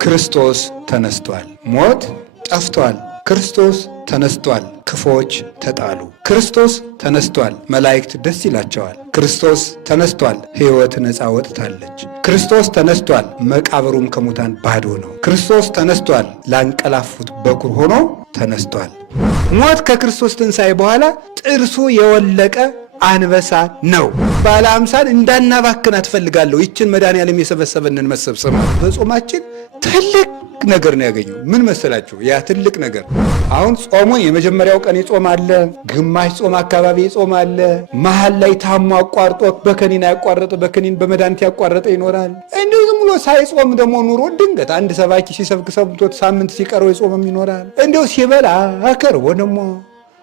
ክርስቶስ ተነስቷል። ሞት ጠፍቷል። ክርስቶስ ተነስቷል። ክፎች ተጣሉ። ክርስቶስ ተነስቷል። መላእክት ደስ ይላቸዋል። ክርስቶስ ተነስቷል። ሕይወት ነፃ ወጥታለች። ክርስቶስ ተነስቷል። መቃብሩም ከሙታን ባዶ ነው። ክርስቶስ ተነስቷል። ላንቀላፉት በኩር ሆኖ ተነስቷል። ሞት ከክርስቶስ ትንሣኤ በኋላ ጥርሱ የወለቀ አንበሳ ነው። ባለ አምሳን እንዳናባክን አትፈልጋለሁ። ይችን መድኃኔዓለም የሰበሰበንን መሰብሰብ በጾማችን ትልቅ ነገር ነው ያገኘው። ምን መሰላችሁ? ያ ትልቅ ነገር አሁን ጾሙን የመጀመሪያው ቀን ይጾም አለ፣ ግማሽ ጾም አካባቢ ይጾም አለ፣ መሀል ላይ ታሞ አቋርጦ በከኒን ያቋረጠ በከኒን በመድኃኒት ያቋረጠ ይኖራል። እንዲሁ ዝም ብሎ ሳይጾም ደግሞ ኑሮ ድንገት አንድ ሰባኪ ሲሰብክ ሰምቶት ሳምንት ሲቀረው ይጾምም ይኖራል። እንዲሁ ሲበላ አከርቦ ደግሞ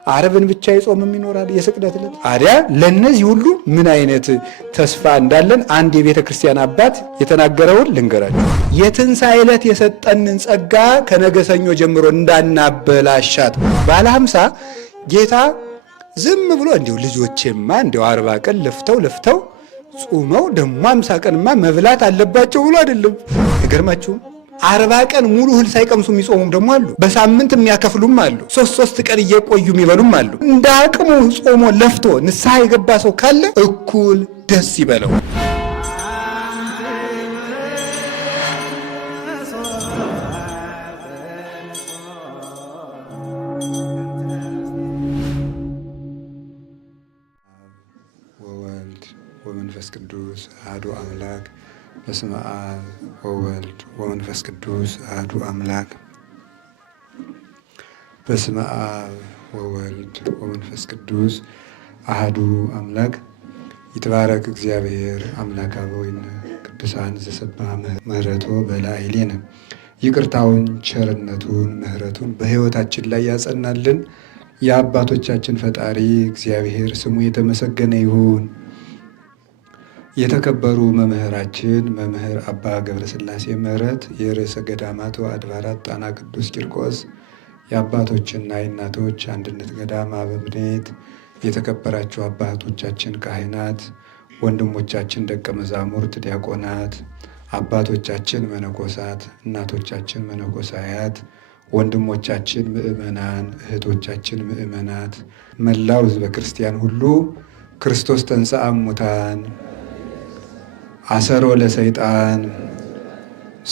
ዓርብን ብቻ ይጾምም ይኖራል። የስቅለት ዕለት አዲያ ለነዚህ ሁሉ ምን አይነት ተስፋ እንዳለን አንድ የቤተ ክርስቲያን አባት የተናገረውን ልንገራችሁ። የትንሣኤ ዕለት የሰጠንን ጸጋ ከነገ ሰኞ ጀምሮ እንዳናበላሻት። ባለ 50 ጌታ ዝም ብሎ እንዲሁ ልጆቼማ እንዲሁ 40 ቀን ለፍተው ጾመው ደግሞ 50 ቀንማ መብላት አለባቸው ብሎ አይደለም። ይገርማችሁም 40 ቀን ሙሉ እህል ሳይቀምሱ የሚጾሙም ደግሞ አሉ። በሳምንት የሚያከፍሉም አሉ። ሶስት ቀን እየቆዩ የሚበሉም አሉ። እንደ አቅሙ ጾሞ ለፍቶ ንስሐ የገባ ሰው ካለ እኩል ደስ ይበለው። ወወልድ ወመንፈስ ቅዱስ አሐዱ አምላክ በስመ አብ ወወልድ ወመንፈስ ቅዱስ አሐዱ አምላክ። በስመ አብ ወወልድ ወመንፈስ ቅዱስ አሐዱ አምላክ። ይትባረክ እግዚአብሔር አምላከ አበዊነ ቅዱሳን ዘሰብሐ ምሕረቶ በላዕሌነ። ይቅርታውን ቸርነቱን ምሕረቱን በሕይወታችን ላይ ያጸናልን የአባቶቻችን ፈጣሪ እግዚአብሔር ስሙ የተመሰገነ ይሁን። የተከበሩ መምህራችን መምህር አባ ገብረስላሴ ምህረት የርዕሰ ገዳማት ወአድባራት ጣና ቅዱስ ቂርቆስ የአባቶችና የእናቶች አንድነት ገዳም አበምኔት፣ የተከበራችሁ አባቶቻችን ካህናት፣ ወንድሞቻችን ደቀ መዛሙርት ዲያቆናት፣ አባቶቻችን መነኮሳት፣ እናቶቻችን መነኮሳያት፣ ወንድሞቻችን ምእመናን፣ እህቶቻችን ምእመናት፣ መላው ሕዝበ ክርስቲያን ሁሉ ክርስቶስ ተንሥአ እሙታን አሰሮ ለሰይጣን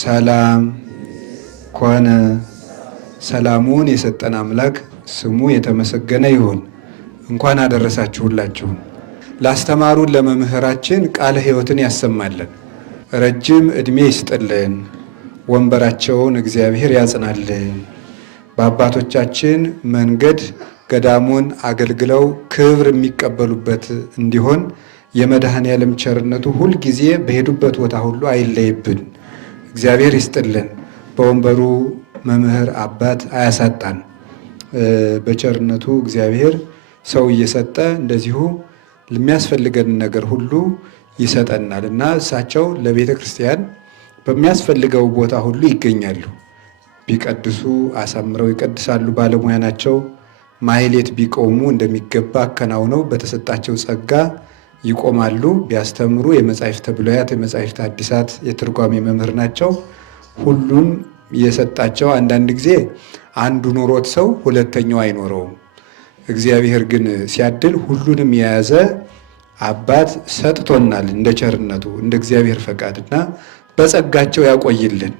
ሰላም ኮነ። ሰላሙን የሰጠን አምላክ ስሙ የተመሰገነ ይሁን። እንኳን አደረሳችሁላችሁ። ላስተማሩን ለመምህራችን ቃለ ሕይወትን ያሰማልን፣ ረጅም ዕድሜ ይስጥልን፣ ወንበራቸውን እግዚአብሔር ያጽናልን። በአባቶቻችን መንገድ ገዳሙን አገልግለው ክብር የሚቀበሉበት እንዲሆን የመድኃኔዓለም ቸርነቱ ሁልጊዜ በሄዱበት ቦታ ሁሉ አይለይብን። እግዚአብሔር ይስጥልን። በወንበሩ መምህር አባት አያሳጣን። በቸርነቱ እግዚአብሔር ሰው እየሰጠ እንደዚሁ ለሚያስፈልገን ነገር ሁሉ ይሰጠናል እና እሳቸው ለቤተ ክርስቲያን በሚያስፈልገው ቦታ ሁሉ ይገኛሉ። ቢቀድሱ አሳምረው ይቀድሳሉ። ባለሙያ ናቸው። ማሕሌት ቢቆሙ እንደሚገባ አከናውነው በተሰጣቸው ጸጋ ይቆማሉ። ቢያስተምሩ የመጻሕፍተ ብሉያት የመጻሕፍተ ሐዲሳት የትርጓሜ መምህር ናቸው። ሁሉም የሰጣቸው አንዳንድ ጊዜ አንዱ ኖሮት ሰው ሁለተኛው አይኖረውም። እግዚአብሔር ግን ሲያድል ሁሉንም የያዘ አባት ሰጥቶናል። እንደ ቸርነቱ እንደ እግዚአብሔር ፈቃድና በጸጋቸው ያቆይልን።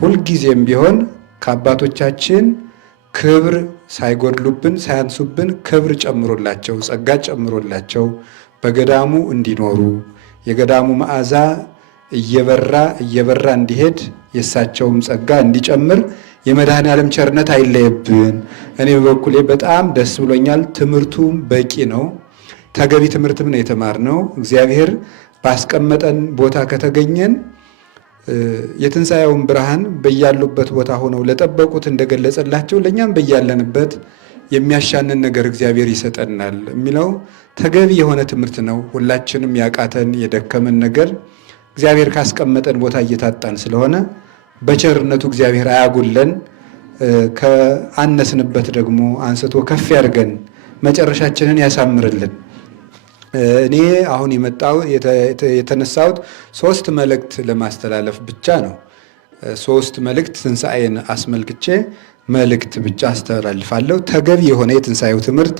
ሁልጊዜም ቢሆን ከአባቶቻችን ክብር ሳይጎድሉብን ሳያንሱብን ክብር ጨምሮላቸው ጸጋ ጨምሮላቸው በገዳሙ እንዲኖሩ የገዳሙ መዓዛ እየበራ እንዲሄድ የእሳቸውም ጸጋ እንዲጨምር የመድኃኔዓለም ቸርነት አይለየብን። እኔ በበኩሌ በጣም ደስ ብሎኛል። ትምህርቱም በቂ ነው። ተገቢ ትምህርትም ነው የተማርነው። እግዚአብሔር ባስቀመጠን ቦታ ከተገኘን የትንሣኤውን ብርሃን በያሉበት ቦታ ሆነው ለጠበቁት እንደገለጸላቸው ለእኛም በያለንበት የሚያሻንን ነገር እግዚአብሔር ይሰጠናል የሚለው ተገቢ የሆነ ትምህርት ነው። ሁላችንም ያቃተን የደከመን ነገር እግዚአብሔር ካስቀመጠን ቦታ እየታጣን ስለሆነ በቸርነቱ እግዚአብሔር አያጉለን። ከአነስንበት ደግሞ አንስቶ ከፍ ያድርገን፣ መጨረሻችንን ያሳምርልን። እኔ አሁን የተነሳሁት 3 መልእክት ለማስተላለፍ ብቻ ነው። ሶስት መልእክት ትንሣኤን አስመልክቼ መልእክት ብቻ አስተላልፋለሁ። ተገቢ የሆነ የትንሣኤው ትምህርት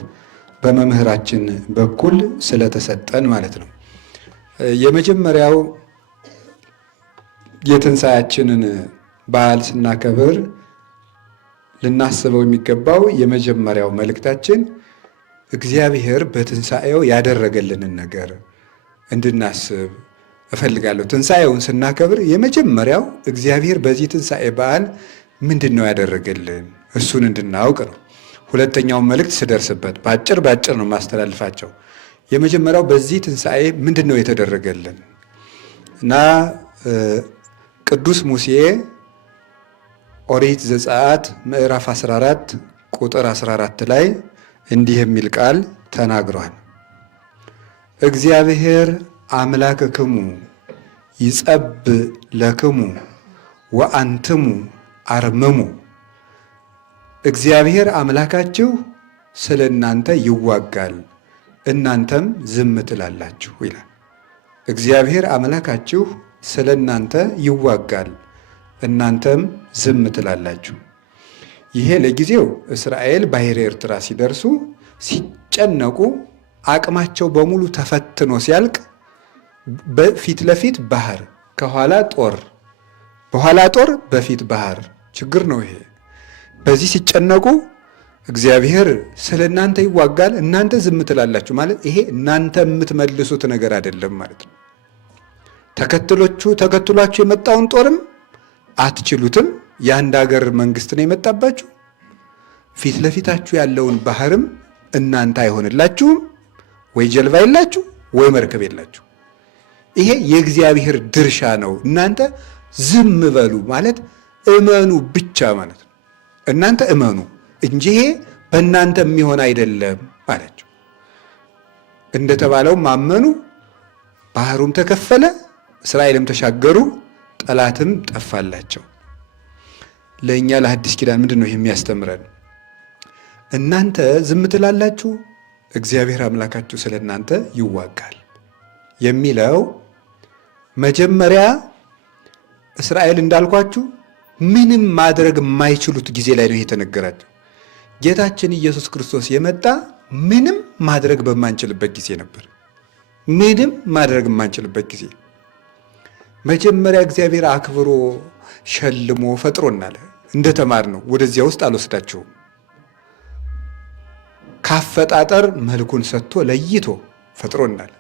በመምህራችን በኩል ስለተሰጠን ማለት ነው። የመጀመሪያው የትንሣኤያችንን በዓል ስናከብር ልናስበው የሚገባው የመጀመሪያው መልእክታችን እግዚአብሔር በትንሣኤው ያደረገልንን ነገር እንድናስብ እፈልጋለሁ። ትንሣኤውን ስናከብር የመጀመሪያው እግዚአብሔር በዚህ ትንሣኤ በዓል ምንድን ነው ያደረገልን እሱን እንድናውቅ ነው። ሁለተኛውን መልእክት ስደርስበት በአጭር ነው ማስተላልፋቸው። የመጀመሪያው በዚህ ትንሣኤ ምንድን ነው የተደረገልን እና ቅዱስ ሙሴ ኦሪት ዘጸአት ምዕራፍ 14 ቁጥር 14 ላይ እንዲህ የሚል ቃል ተናግሯል። እግዚአብሔር አምላክክሙ ይጸብ ለክሙ ወአንትሙ አርምሙ። እግዚአብሔር አምላካችሁ ስለ እናንተ ይዋጋል፣ እናንተም ዝም ትላላችሁ ይላል። እግዚአብሔር አምላካችሁ ስለ እናንተ ይዋጋል፣ እናንተም ዝም ትላላችሁ። ይሄ ለጊዜው እስራኤል ባሕረ ኤርትራ ሲደርሱ ሲጨነቁ አቅማቸው በሙሉ ተፈትኖ ሲያልቅ በፊት ለፊት ባህር፣ ከኋላ ጦር፣ በኋላ ጦር፣ በፊት ባህር ችግር ነው ይሄ። በዚህ ሲጨነቁ እግዚአብሔር ስለ እናንተ ይዋጋል እናንተ ዝም ትላላችሁ ማለት ይሄ እናንተ የምትመልሱት ነገር አይደለም ማለት ነው። ተከትሏችሁ የመጣውን ጦርም አትችሉትም። የአንድ ሀገር መንግስት ነው የመጣባችሁ። ፊት ለፊታችሁ ያለውን ባህርም እናንተ አይሆንላችሁም። ወይ ጀልባ የላችሁ ወይ መርከብ የላችሁ። ይሄ የእግዚአብሔር ድርሻ ነው። እናንተ ዝም በሉ ማለት እመኑ ብቻ ማለት ነው። እናንተ እመኑ እንጂ ይሄ በእናንተ የሚሆን አይደለም አላቸው። እንደተባለው ማመኑ፣ ባህሩም ተከፈለ፣ እስራኤልም ተሻገሩ፣ ጠላትም ጠፋላቸው። ለእኛ ለሐዲስ ኪዳን ምንድን ነው የሚያስተምረን? እናንተ ዝም ትላላችሁ፣ እግዚአብሔር አምላካችሁ ስለ እናንተ ይዋጋል የሚለው መጀመሪያ እስራኤል እንዳልኳችሁ ምንም ማድረግ የማይችሉት ጊዜ ላይ ነው የተነገራቸው። ጌታችን ኢየሱስ ክርስቶስ የመጣ ምንም ማድረግ በማንችልበት ጊዜ ነበር። ምንም ማድረግ የማንችልበት ጊዜ መጀመሪያ እግዚአብሔር አክብሮ ሸልሞ ፈጥሮናል። እንደተማር ነው ወደዚያ ውስጥ አልወስዳቸውም። ካፈጣጠር መልኩን ሰጥቶ ለይቶ ፈጥሮናል።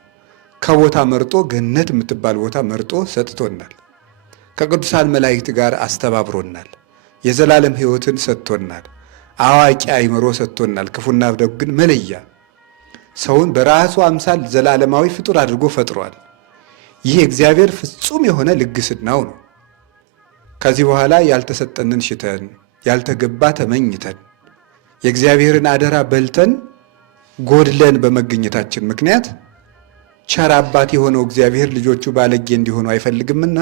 ከቦታ መርጦ ገነት የምትባል ቦታ መርጦ ሰጥቶናል። ከቅዱሳን መላእክት ጋር አስተባብሮናል። የዘላለም ሕይወትን ሰጥቶናል። አዋቂ አእምሮ ሰጥቶናል። ክፉና ደግን መለያ ሰውን በራሱ አምሳል ዘላለማዊ ፍጡር አድርጎ ፈጥሯል። ይህ እግዚአብሔር ፍጹም የሆነ ልግስናው ነው። ከዚህ በኋላ ያልተሰጠንን ሽተን ያልተገባ ተመኝተን የእግዚአብሔርን አደራ በልተን ጎድለን በመገኘታችን ምክንያት ቸር አባት የሆነው እግዚአብሔር ልጆቹ ባለጌ እንዲሆኑ አይፈልግምና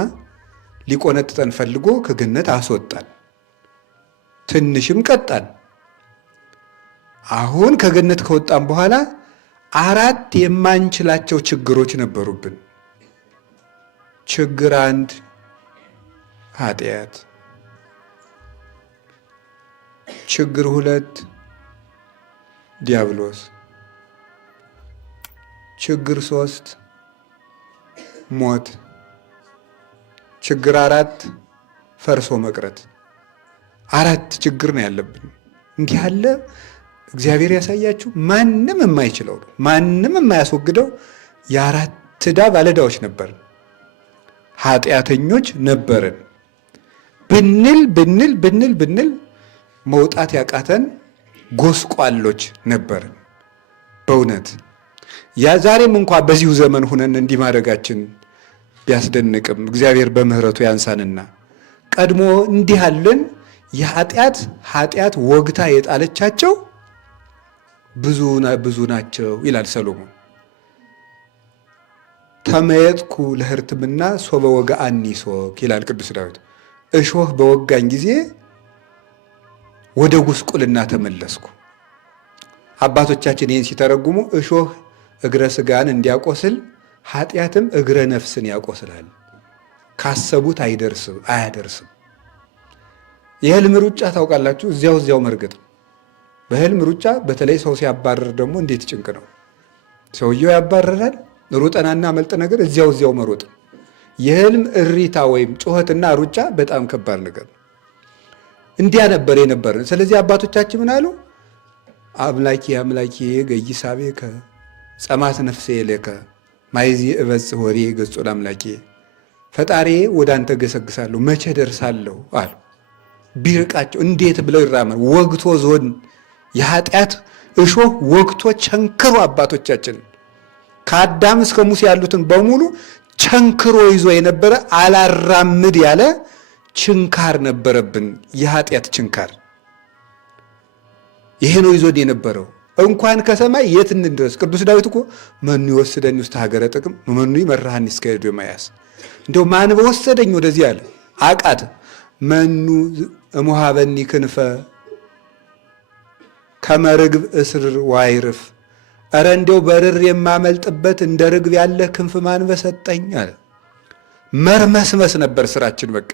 ሊቆነጥጠን ፈልጎ ከገነት አስወጣን፣ ትንሽም ቀጣን። አሁን ከገነት ከወጣን በኋላ 4 የማንችላቸው ችግሮች ነበሩብን። ችግር 1 ኃጢአት፣ ችግር 2 ዲያብሎስ፣ ችግር 3 ሞት፣ ችግር 4 ፈርሶ መቅረት። 4 ችግር ነው ያለብን። እንዲህ ያለ እግዚአብሔር ያሳያችሁ ማንም የማይችለው ማንም የማያስወግደው የ4 ዕዳ ባለዕዳዎች ነበርን። ኃጢአተኞች ነበርን። ብንል መውጣት ያቃተን ጎስቋሎች ነበርን። በእውነት ያ ዛሬም እንኳ በዚሁ ዘመን ሁነን እንዲህ ማድረጋችን ቢያስደንቅም እግዚአብሔር በምሕረቱ ያንሳንና ቀድሞ እንዲህ ያለን የኃጢአት ወግታ የጣለቻቸው ብዙ ናቸው ይላል ሰሎሞን። ተመየጥኩ ለሕርትምና ሶበ ወጋአኒ ሶክ ይላል ቅዱስ ዳዊት። እሾህ በወጋኝ ጊዜ ወደ ጉስቁልና ተመለስኩ። አባቶቻችን ይህን ሲተረጉሙ እሾህ እግረ ሥጋን እንዲያቆስል ኃጢአትም እግረ ነፍስን ያቆስላል። ካሰቡት አያደርስም። የህልም ሩጫ ታውቃላችሁ? እዚያው መርገጥ። በህልም ሩጫ በተለይ ሰው ሲያባረር ደግሞ እንዴት ጭንቅ ነው። ሰውየው ያባረራል፣ ሩጠናና መልጥ ነገር እዚያው መሮጥ። የህልም እሪታ ወይም ጩኸትና ሩጫ በጣም ከባድ ነገር ነው። እንዲያ ነበር የነበር። ስለዚህ አባቶቻችን ምን አሉ? አምላኬ ገይሳቤከ ጸማት ነፍሴ ለከ ማይዚ እበጽሕ ወሬ ገጾ ለአምላኬ፣ ፈጣሪ ወደ አንተ ገሰግሳለሁ መቼ ደርሳለሁ አሉ። ቢርቃቸው እንዴት ብለው ይራመዱ? ወግቶ ዞን የኃጢአት እሾህ ወግቶ ቸንክሮ አባቶቻችን ከአዳም እስከ ሙሴ ያሉትን በሙሉ ቸንክሮ ይዞ የነበረ አላራምድ ያለ ችንካር ነበረብን። የኃጢአት ችንካር ይሄ ነው ይዞን የነበረው። እንኳን ከሰማይ የት እንድረስ? ቅዱስ ዳዊት እኮ መኑ ይወስደኝ ውስጥ ሀገረ ጥቅም መኑ ይመራሃኒ እስከ ኤዶምያስ፣ እንደው ማን በወሰደኝ ወደዚህ አለ። አቃት መኑ እሙሃበኒ ክንፈ ከመርግብ እስር ዋይርፍ፣ እረ እንደው በርር የማመልጥበት እንደ ርግብ ያለ ክንፍ ማን በሰጠኝ አለ። መርመስመስ ነበር ስራችን። በቃ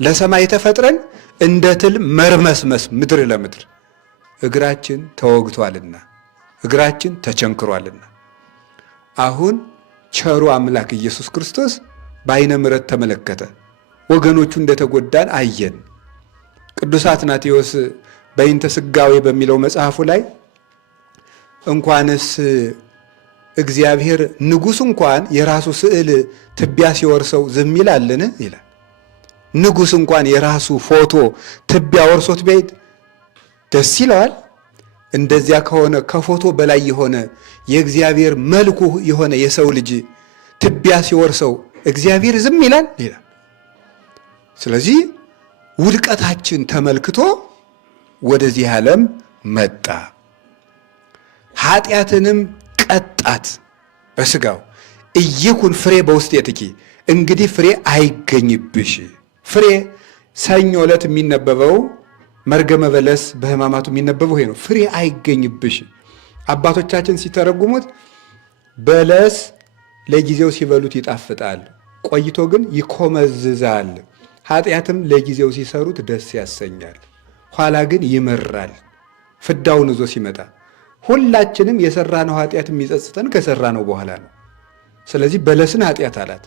ለሰማይ ተፈጥረን እንደ ትል መርመስመስ ምድር ለምድር። እግራችን ተወግቷልና እግራችን ተቸንክሯልና አሁን ቸሩ አምላክ ኢየሱስ ክርስቶስ በዓይነ ምሕረት ተመለከተ። ወገኖቹ እንደተጎዳን አየን። ቅዱስ አትናቴዎስ በይንተ ሥጋዌ በሚለው መጽሐፉ ላይ እንኳንስ እግዚአብሔር ንጉሥ እንኳን የራሱ ስዕል ትቢያ ሲወርሰው ዝም ይላልን ይላል። ንጉሥ እንኳን የራሱ ፎቶ ትቢያ ወርሶት ቢሄድ ደስ ይለዋል? እንደዚያ ከሆነ ከፎቶ በላይ የሆነ የእግዚአብሔር መልኩ የሆነ የሰው ልጅ ትቢያ ሲወርሰው እግዚአብሔር ዝም ይላል ይላል። ስለዚህ ውድቀታችን ተመልክቶ ወደዚህ ዓለም መጣ፣ ኃጢአትንም ቀጣት በሥጋው። ኢይኩን ፍሬ በውስቴትኪ፣ እንግዲህ ፍሬ አይገኝብሽ። ፍሬ ሰኞ ዕለት የሚነበበው መርገመ በለስ በሕማማቱ የሚነበበው ይሄ ነው። ፍሬ አይገኝብሽ። አባቶቻችን ሲተረጉሙት በለስ ለጊዜው ሲበሉት ይጣፍጣል፣ ቆይቶ ግን ይኮመዝዛል። ኃጢአትም ለጊዜው ሲሰሩት ደስ ያሰኛል፣ ኋላ ግን ይመራል ፍዳውን ይዞ ሲመጣ። ሁላችንም የሰራነው ኃጢአት የሚጸጽተን ከሰራነው በኋላ ነው። ስለዚህ በለስን ኃጢአት አላት።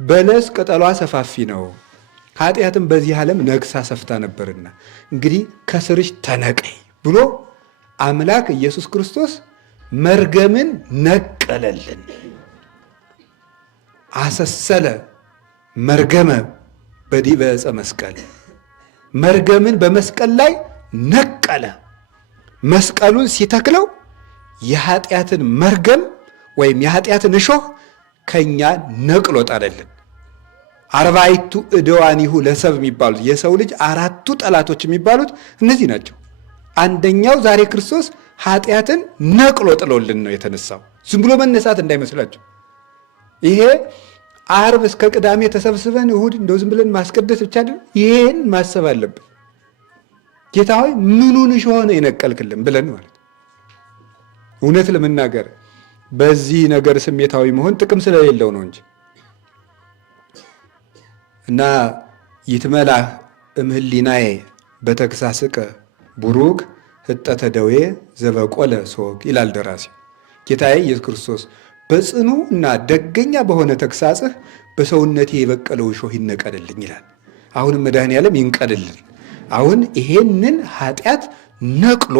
በለስ ቅጠሏ ሰፋፊ ነው፣ ኃጢአትም በዚህ ዓለም ነግሳ ሰፍታ ነበርና እንግዲህ ከስርሽ ተነቀይ ብሎ አምላክ ኢየሱስ ክርስቶስ መርገምን ነቀለልን። አሰሰለ መርገመ በዲበ ዕፀ መስቀል፣ መርገምን በመስቀል ላይ ነቀለ። መስቀሉን ሲተክለው የኃጢአትን መርገም ወይም የኃጢአትን እሾህ ከኛ ነቅሎ ጣለልን። አርባዕቱ ዕደዋኒሁ ለሰብ የሚባሉት የሰው ልጅ አራቱ ጠላቶች የሚባሉት እነዚህ ናቸው። አንደኛው ዛሬ ክርስቶስ ኃጢአትን ነቅሎ ጥሎልን ነው የተነሳው። ዝም ብሎ መነሳት እንዳይመስላችሁ። ይሄ ዓርብ እስከ ቅዳሜ ተሰብስበን እሁድ እንደው ዝም ብለን ማስቀደስ ብቻ አይደለም። ይሄን ማሰብ አለብን። ጌታ ሆይ ምኑን እሾህ ነው የነቀልክልን ብለን ማለት። እውነት ለመናገር በዚህ ነገር ስሜታዊ መሆን ጥቅም ስለሌለው ነው እንጂ እና ይትመላህ እምህሊናዬ በተግሳጽከ ቡሩክ ህጠተ ደዌ ዘበቆለ ሶግ ይላል ደራሲው። ጌታዬ ኢየሱስ ክርስቶስ በጽኑ እና ደገኛ በሆነ ተግሳጽህ በሰውነቴ የበቀለው እሾህ ይነቀልልኝ ይላል። አሁንም መድኃኔዓለም ይንቀልልን። አሁን ይሄንን ኃጢአት ነቅሎ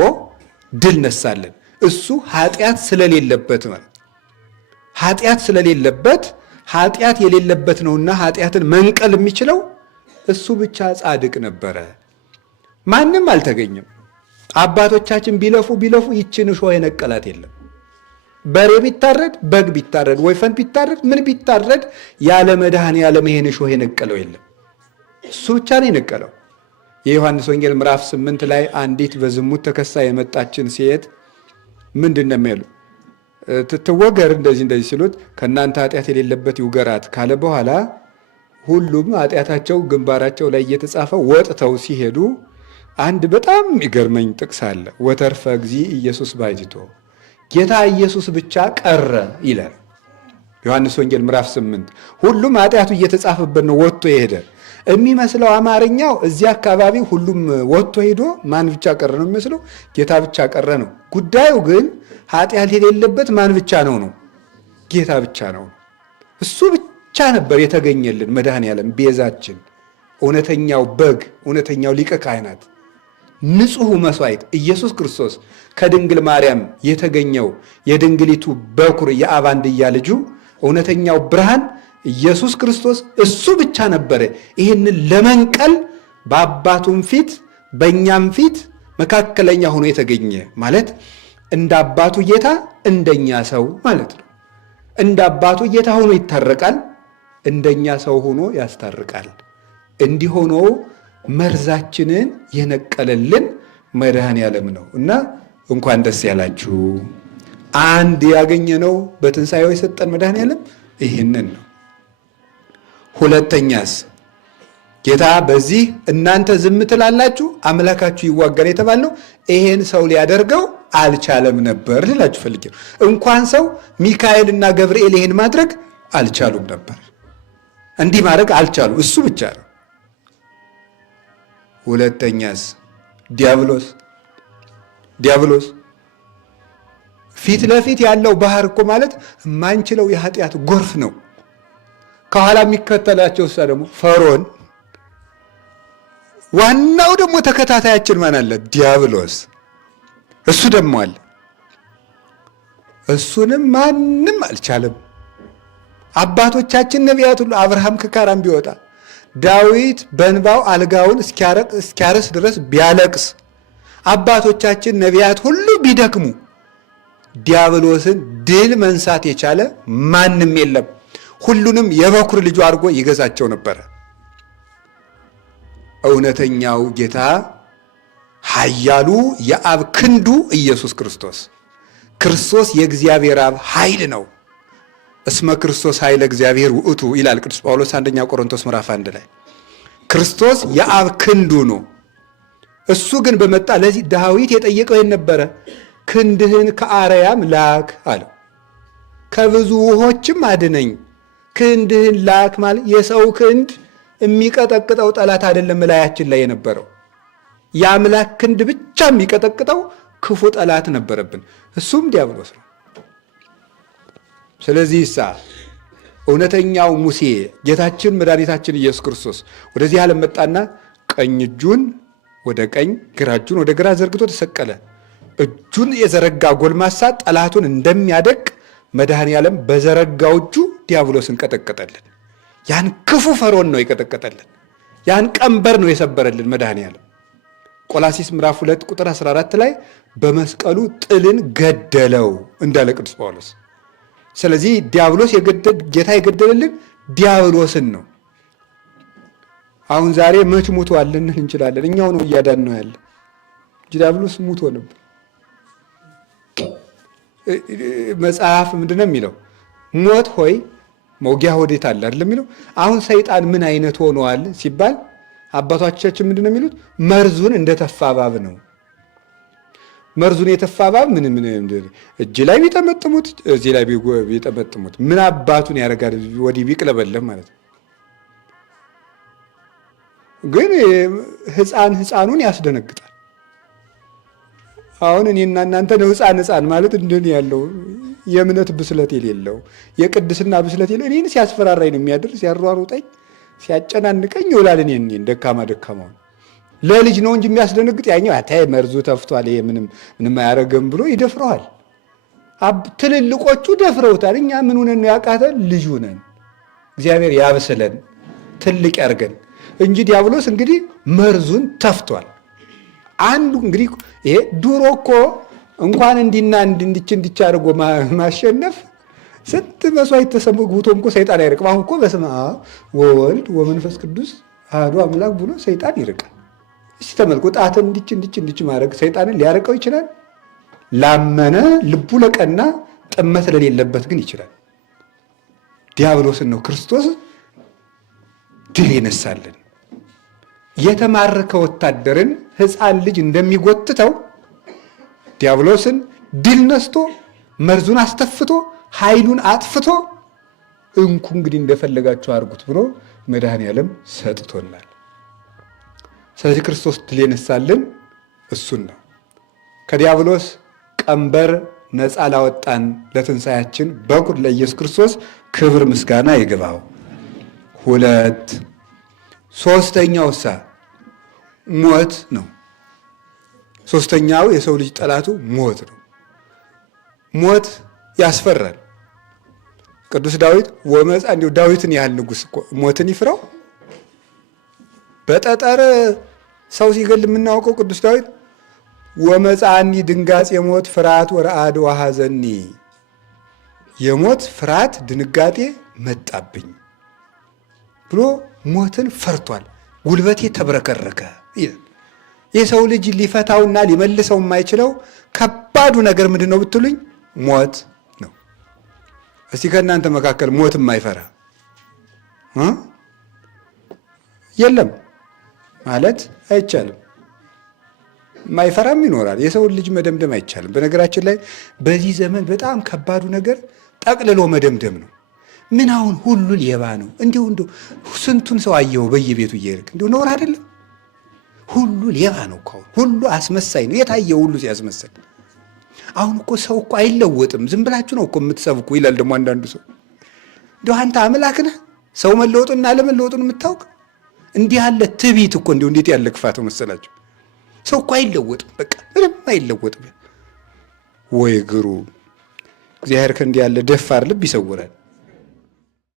ድል ነሳለን። እሱ ኃጢአት ስለሌለበት ማለት ኃጢአት ስለሌለበት ኃጢአት የሌለበት ነውና ኃጢአትን መንቀል የሚችለው እሱ ብቻ ጻድቅ ነበረ። ማንም አልተገኘም። አባቶቻችን ቢለፉ ይችን እሾህ የነቀላት የለም። በሬ ቢታረድ፣ በግ ቢታረድ፣ ወይፈን ቢታረድ፣ ምን ቢታረድ ያለ መድኃኔዓለም ይሄን እሾህ የነቀለው የለም። እሱ ብቻ ነው የነቀለው። የዮሐንስ ወንጌል ምዕራፍ 8 ላይ አንዲት በዝሙት ተከሳ የመጣችን ሴት ምንድን ነው የሚሉ ትወገር እንደዚህ ሲሉት ከእናንተ ኃጢአት የሌለበት ይውገራት ካለ በኋላ ሁሉም ኃጢአታቸው ግንባራቸው ላይ እየተጻፈ ወጥተው ሲሄዱ አንድ በጣም የሚገርመኝ ጥቅስ አለ። ወተርፈ እግዚእ ኢየሱስ ባሕቲቶ፣ ጌታ ኢየሱስ ብቻ ቀረ ይላል ዮሐንስ ወንጌል ምዕራፍ 8። ሁሉም ኃጢአቱ እየተጻፈበት ነው ወጥቶ የሄደ። የሚመስለው አማርኛው እዚህ አካባቢ ሁሉም ወጥቶ ሄዶ ማን ብቻ ቀረ ነው የሚመስለው? ጌታ ብቻ ቀረ ነው። ጉዳዩ ግን ኃጢአት የሌለበት ማን ብቻ ነው? ጌታ ብቻ ነው። እሱ ብቻ ነበር የተገኘልን መድኃኔዓለም ቤዛችን፣ እውነተኛው በግ፣ እውነተኛው ሊቀ ካህናት፣ ንጹሑ መስዋዕት ኢየሱስ ክርስቶስ ከድንግል ማርያም የተገኘው የድንግሊቱ በኩር የአብ አንድያ ልጁ እውነተኛው ብርሃን ኢየሱስ ክርስቶስ እሱ ብቻ ነበረ። ይህንን ለመንቀል በአባቱም ፊት በእኛም ፊት መካከለኛ ሆኖ የተገኘ ማለት እንደ አባቱ ጌታ እንደኛ ሰው ማለት ነው። እንደ አባቱ ጌታ ሆኖ ይታረቃል፣ እንደኛ ሰው ሆኖ ያስታርቃል። እንዲህ ሆኖ መርዛችንን የነቀለልን መድኃኔዓለም ነው እና እንኳን ደስ ያላችሁ። አንድ ያገኘነው በትንሣኤው የሰጠን መድኃኔዓለም ይህንን ነው። ሁለተኛስ ጌታ በዚህ እናንተ ዝም ትላላችሁ አምላካችሁ ይዋጋል የተባለው ይሄን ሰው ሊያደርገው አልቻለም ነበር ልላችሁ ፈልጌ ነው። እንኳን ሰው ሚካኤልና ገብርኤል ይሄን ማድረግ አልቻሉም ነበር። እንዲህ ማድረግ አልቻሉም። እሱ ብቻ ነው። ሁለተኛስ ዲያብሎስ ፊት ለፊት ያለው ባህር እኮ ማለት የማንችለው የኃጢአት ጎርፍ ነው። ከኋላ የሚከተላቸው እሷ ደግሞ ፈርዖን፣ ዋናው ደግሞ ተከታታያችን ማን አለ? ዲያብሎስ። እሱ ደግሞ አለ። እሱንም ማንም አልቻለም። አባቶቻችን ነቢያት ሁሉ አብርሃም ከካራን ቢወጣ ዳዊት በእንባው አልጋውን እስኪያርስ ድረስ ቢያለቅስ አባቶቻችን ነቢያት ሁሉ ቢደክሙ ዲያብሎስን ድል መንሳት የቻለ ማንም የለም። ሁሉንም የበኩር ልጁ አድርጎ ይገዛቸው ነበረ። እውነተኛው ጌታ ኃያሉ የአብ ክንዱ ኢየሱስ ክርስቶስ የእግዚአብሔር አብ ኃይል ነው። እስመ ክርስቶስ ኃይለ እግዚአብሔር ውእቱ ይላል ቅዱስ ጳውሎስ አንደኛ ቆሮንቶስ ምዕራፍ 1 ላይ። ክርስቶስ የአብ ክንዱ ነው። እሱ ግን በመጣ ለዚህ ዳዊት የጠየቀው ነበረ፣ ክንድህን ከአርያም ላክ አለው። ከብዙ ውሆችም አድነኝ። ክንድህን ላክ ማለት የሰው ክንድ የሚቀጠቅጠው ጠላት አይደለም። ላያችን ላይ የነበረው የአምላክ ክንድ ብቻ የሚቀጠቅጠው ክፉ ጠላት ነበረብን፣ እሱም ዲያብሎስ ነው። ስለዚህ እውነተኛው ሙሴ ጌታችን መድኃኒታችን ኢየሱስ ክርስቶስ ወደዚህ ዓለም መጣና ቀኝ እጁን ወደ ቀኝ ግራ እጁን ወደ ግራ ዘርግቶ ተሰቀለ። እጁን የዘረጋ ጎልማሳ ጠላቱን እንደሚያደቅ መድኃኔዓለም በዘረጋው እጁ ዲያብሎስን ቀጠቀጠልን። ያን ክፉ ፈርዖን ነው የቀጠቀጠልን። ያን ቀንበር ነው የሰበረልን መድኃኔዓለም። ቆላሲስ ምዕራፍ 2 ቁጥር 14 ላይ በመስቀሉ ጥልን ገደለው እንዳለ ቅዱስ ጳውሎስ። ስለዚህ ዲያብሎስ ጌታ የገደለልን ዲያብሎስን ነው። አሁን ዛሬ መች ሙቷል ልንል እንችላለን። እኛው ነው እያዳን ነው ያለ። ዲያብሎስ ሙቶ ነበር። መጽሐፍ ምንድን ነው የሚለው? ሞት ሆይ መውጊያ ወዴት አለ አይደል የሚለው። አሁን ሰይጣን ምን አይነት ሆኗል ሲባል አባቶቻችን ምንድን ነው የሚሉት? መርዙን እንደተፋ እባብ ነው። መርዙን የተፋ እባብ ምን እጅ ላይ ቢጠመጥሙት እዚህ ላይ ቢጠመጥሙት ምን አባቱን ያደርጋል? ወዲህ ቢቅለበለም ማለት ነው። ግን ሕፃኑን ያስደነግጣል። አሁን እኔና እናንተ ነው ሕፃን ማለት እንደኔ ያለው የእምነት ብስለት የሌለው የቅድስና ብስለት የሌለው እኔን ሲያስፈራራኝ ነው የሚያድር፣ ሲያሯሩጠኝ ሲያጨናንቀኝ ይውላል። እኔን ደካማው ለልጅ ነው እንጂ የሚያስደነግጥ ያኛው አታይ መርዙ ተፍቷል፣ ይሄ ምንም አያረገም ብሎ ይደፍረዋል። ትልልቆቹ ደፍረውታል። እኛ ምን ሆነን ነው ያቃተን? ልጅ ሆነን። እግዚአብሔር ያብስለን ትልቅ ያርገን እንጂ ዲያብሎስ እንግዲህ መርዙን ተፍቷል። አንዱ እንግዲህ ይሄ ድሮ እኮ እንኳን እንዲና እንዲች አድርጎ ማሸነፍ ስንት መስዋዕት ተሰምቶም እኮ ሰይጣን አይርቅም። አሁን እኮ በስመ አብ ወወልድ ወመንፈስ ቅዱስ አሐዱ አምላክ ብሎ ሰይጣን ይርቃል። እስቲ ተመልኩ፣ ጣትን እንዲች ማድረግ ሰይጣንን ሊያርቀው ይችላል? ላመነ ልቡ ለቀና ጥመት ለሌለበት ግን ይችላል። ዲያብሎስን ነው ክርስቶስ ድል ይነሳልን። የተማረከ ወታደርን ሕፃን ልጅ እንደሚጎትተው ዲያብሎስን ድል ነስቶ መርዙን አስተፍቶ ኃይሉን አጥፍቶ እንኩ እንግዲህ እንደፈለጋችሁ አድርጉት ብሎ መድኃኔዓለም ሰጥቶናል። ስለዚህ ክርስቶስ ድል የነሳልን እሱን ነው። ከዲያብሎስ ቀንበር ነፃ ላወጣን ለትንሣኤያችን በኩር ለኢየሱስ ክርስቶስ ክብር ምስጋና ይግባው። 2 ሦስተኛው ሞት ነው። ሦስተኛው የሰው ልጅ ጠላቱ ሞት ነው። ሞት ያስፈራል። ቅዱስ ዳዊት ወመፃ እንዲሁ ዳዊትን ያህል ንጉሥ እኮ ሞትን ይፍራው። በጠጠር ሰው ሲገል የምናውቀው ቅዱስ ዳዊት ወመፃኒ ድንጋጼ የሞት ፍርሃት ወረአድ ወሐዘኒ፣ የሞት ፍርሃት ድንጋጤ መጣብኝ ብሎ ሞትን ፈርቷል። ጉልበቴ ተብረከረከ ይላል። የሰው ልጅ ሊፈታውና ሊመልሰው የማይችለው ከባዱ ነገር ምንድን ነው ብትሉኝ ሞት ነው። እስቲ ከእናንተ መካከል ሞት የማይፈራ የለም ማለት አይቻልም። የማይፈራም ይኖራል። የሰውን ልጅ መደምደም አይቻልም። በነገራችን ላይ በዚህ ዘመን በጣም ከባዱ ነገር ጠቅልሎ መደምደም ነው። ምን አሁን ሁሉ ሌባ ነው። እንዲሁ ስንቱን ሰው አየው በየቤቱ እየሄድክ እንዲሁ ነውር አይደለም። ሁሉ ሌባ ነው እኮ ሁሉ አስመሳይ ነው። የታየው ሁሉ ሲያስመሰል። አሁን እኮ ሰው እኮ አይለወጥም። ዝም ብላችሁ ነው እኮ የምትሰብኩ ይላል ደግሞ አንዳንዱ ሰው። እንዲሁ አንተ አምላክ ነህ ሰው መለወጡና አለመለወጡን የምታውቅ? እንዲህ ያለ ትዕቢት እኮ እንዲሁ እንዴት ያለ ክፋት መሰላችሁ። ሰው እኮ አይለወጥም፣ በቃ ምንም አይለወጥም። ወይ ግሩ! እግዚአብሔር ከእንዲህ ያለ ደፋር ልብ ይሰውራል።